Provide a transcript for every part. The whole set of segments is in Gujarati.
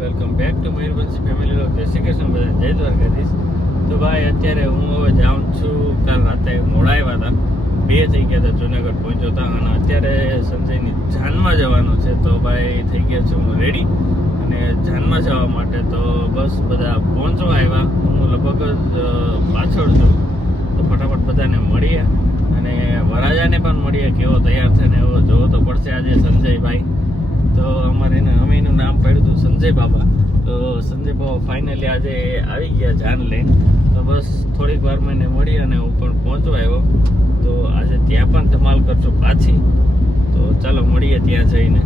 Welcome back to Mayurbhanj family log. જય શ્રી કૃષ્ણ, બધા જય દ્વારકાધીશ. તો ભાઈ અત્યારે હું હવે જાઉં છું. કાલ રાતે મોડા આવ્યા હતા, 2 થઈ ગયા હતા જુનાગઢ પહોંચ્યો હતા, અને અત્યારે સંજયની જાનમાં જવાનું છે. તો ભાઈ થઈ ગયા છું હું રેડી, અને જાનમાં જવા માટે તો બસ બધા પહોંચવા આવ્યા. હું લગભગ જ પાછળ છું, તો ફટાફટ બધાને મળીએ અને વરાજાને પણ મળીએ કેવો તૈયાર થઈને એવો જોવો તો પડશે આજે સંજયભાઈ. તો અમારે અમે એનું નામ પાડ્યું હતું સંજય બાબા. તો સંજય બાબા ફાઇનલી આજે આવી ગયા જાન લઈને. તો બસ થોડીક વારમાં એને મળી અને હું પણ પહોંચવા આવ્યો. તો આજે ત્યાં પણ ધમાલ કરશું પાછી. તો ચાલો મળીએ ત્યાં જઈને.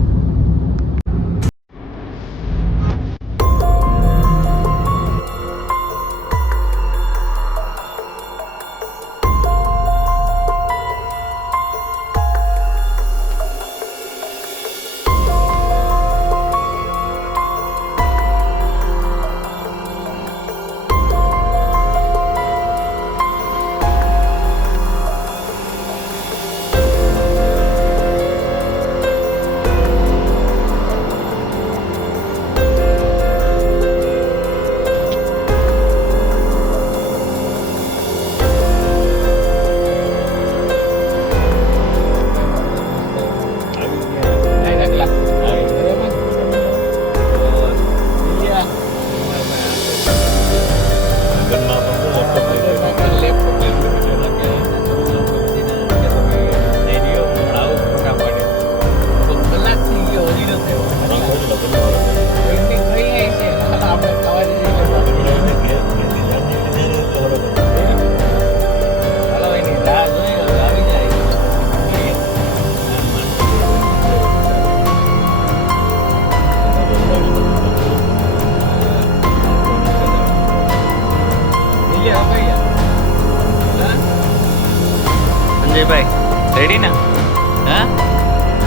સંજયભાઈ રેડી ને? હા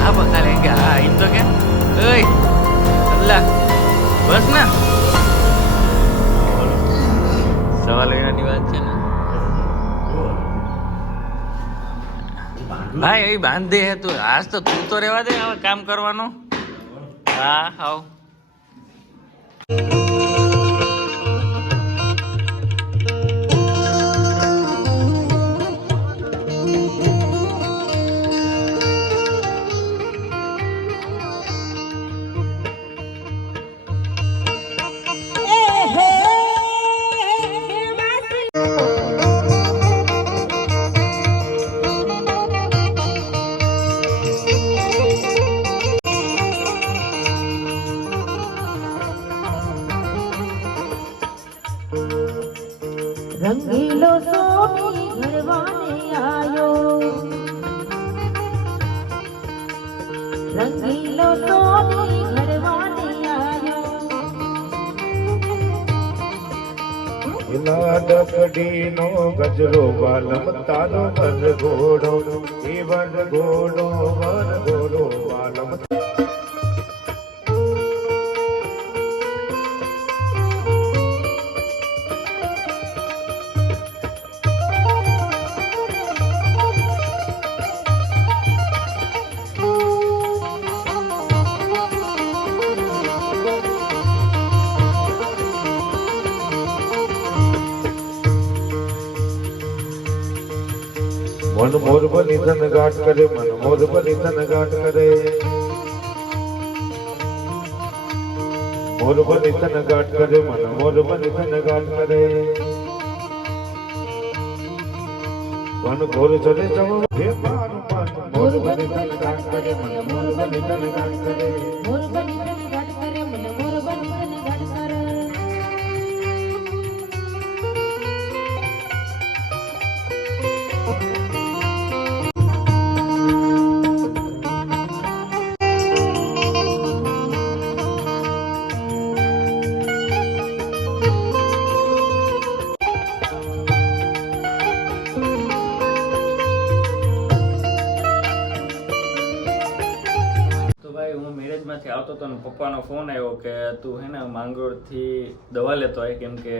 હા બખા લેંગે. હા એમ તો કેમ અલ્લા બસ ને સવાલ લેવાની વાત છે ને ભાઈ. એ બાંધે હે તું આજ તો તું તો રેવા દે હવે કામ કરવાનું. હા આવ રંગીલો સોની ઘરવાને આયો, રંગીલો સોની ઘરવાને આયો. ડકડીનો ગજરો વાલમ તારો વરઘોડો, એ વરઘોડો વરઘોડો વાલમ. મન મોર બની ધન ગાટ કરે, મન મોર બની ધન ગાટ કરે, મોર બની ધન ગાટ કરે, મન મોર બની ધન ગાટ કરે. મન ઘોર ચડે જવો હે મારું મન મોર બની ધન ગાટ કરે, મન મોર બની ધન ગાટ કરે, મોર બની ધન ઘાટ કરે, મને મોર બની ધન ઘાટ કરે. મેરેજમાંથી આવતો હતો ને પપ્પાનો ફોન આવ્યો કે તું હે ને માંગરોળથી દવા લેતો હોય, કેમ કે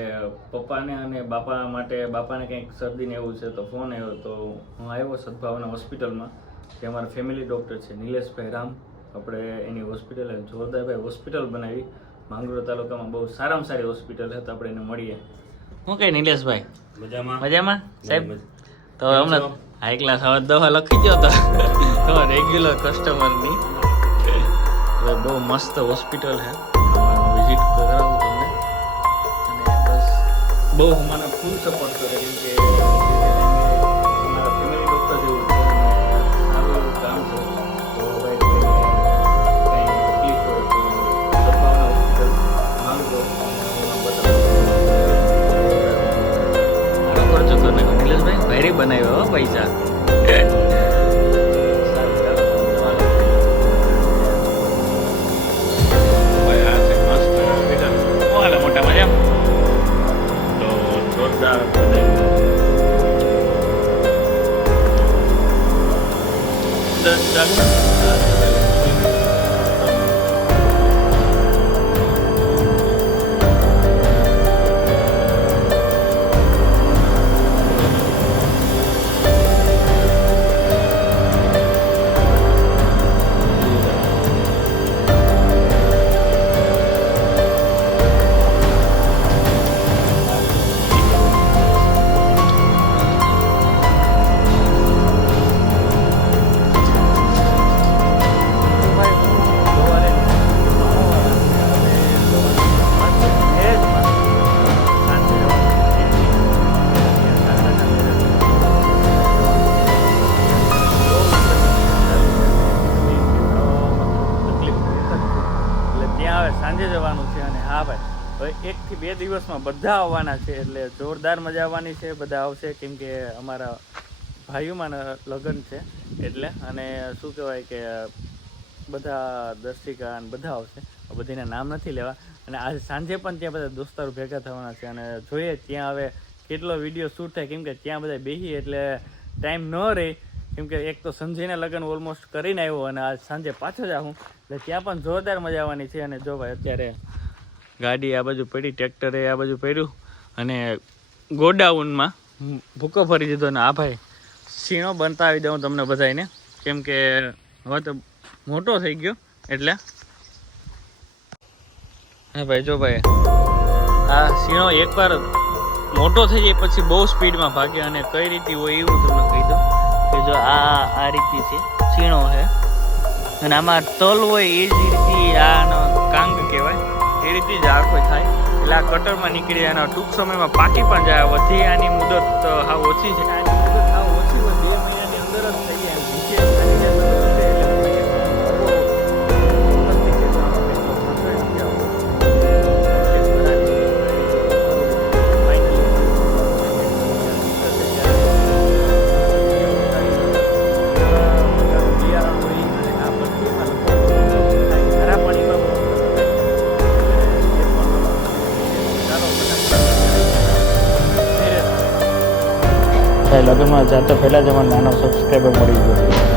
પપ્પાને અને બાપા માટે બાપાને કંઈક શરદીને એવું છે. તો ફોન આવ્યો તો હું આવ્યો સદભાવના હોસ્પિટલમાં, જે અમારા ફેમિલી ડૉક્ટર છે નિલેશભાઈ રામ. આપણે એની હોસ્પિટલ જોરદાર ભાઈ હોસ્પિટલ બનાવી, માંગરોળ તાલુકામાં બહુ સારામાં સારી હોસ્પિટલ છે, તો આપણે એને મળીએ. શું કહે નિલેશભાઈ? મજામાં સાહેબ? તો હમણાં હાઈ ક્લાસ હવે દવા લખી દો તો તમારા રેગ્યુલર કસ્ટમરની. હવે બહુ મસ્ત હોસ્પિટલ છે, વિઝિટ કરાવું તમને. અને બસ બહુ મને ફૂલ સપોર્ટ કરે, કેમ કે અમારા ફેમિલી ડૉક્ટર જેવું છે અને સારું એવું કામ છે. તો ભાઈ કંઈ તકલીફ હોય તો સદભાવના હોસ્પિટલ માંગો બતાવો. ખર્ચો કરી નાખો નિલેશભાઈ, ભાઈરી બનાવ્યો હો પૈસા. મોટા મજા તો જોરદાર સાંજે જવાનું છે. અને હા ભાઈ, હવે 1 થી 2 દિવસમાં બધા આવવાના છે, એટલે જોરદાર મજા આવવાની છે. બધા આવશે કેમ કે અમારા ભાઈઓમાં લગ્ન છે એટલે. અને શું કહેવાય કે બધા દર્શિકા અને બધા આવશે, બધીના નામ નથી લેવા. અને આજે સાંજે પણ ત્યાં બધા દોસ્તારો ભેગા થવાના છે, અને જોઈએ ત્યાં હવે કેટલો વિડીયો શૂટ થાય, કેમ કે ત્યાં બધા બેસી એટલે ટાઈમ ન રહે. કેમ કે એક તો સંજયના લગ્ન ઓલમોસ્ટ કરીને આવ્યો અને આજ સાંજે પાછો જ આવું, એટલે ત્યાં પણ જોરદાર મજા આવવાની છે. અને જો ભાઈ અત્યારે ગાડી આ બાજુ પડી, ટ્રેક્ટરે આ બાજુ પડ્યું, અને ગોડાઉનમાં ભૂકો ફરી દીધો. અને આ ભાઈ શીણો બનતાવી દઉં તમને બધાને, કેમ કે હવે તો મોટો થઈ ગયો એટલે. હા ભાઈ જો ભાઈ, આ શીણો એકવાર મોટો થઈ જાય પછી બહુ સ્પીડમાં ભાગે. અને કઈ રીતે હોય એવું તમને કહી દઉં કે જો આ રીતે છે શીણો છે, અને આમાં તલ હોય એ જ રીતે આનો કાંગ કહેવાય, એ રીતે જ આખો થાય. એટલે આ કટરમાં નીકળી જાય અને ટૂંક સમયમાં પાકી પણ જાય. વધી આની મુદત હાવ ઓછી છે, આની મુદત હાવ ઓછી હોય, 2 મહિનાની અંદર જ થઈ જાય. લગ્નમાં જતા પહેલા જ અમારે નાનો સબસ્ક્રાઈબર મળી ગયો.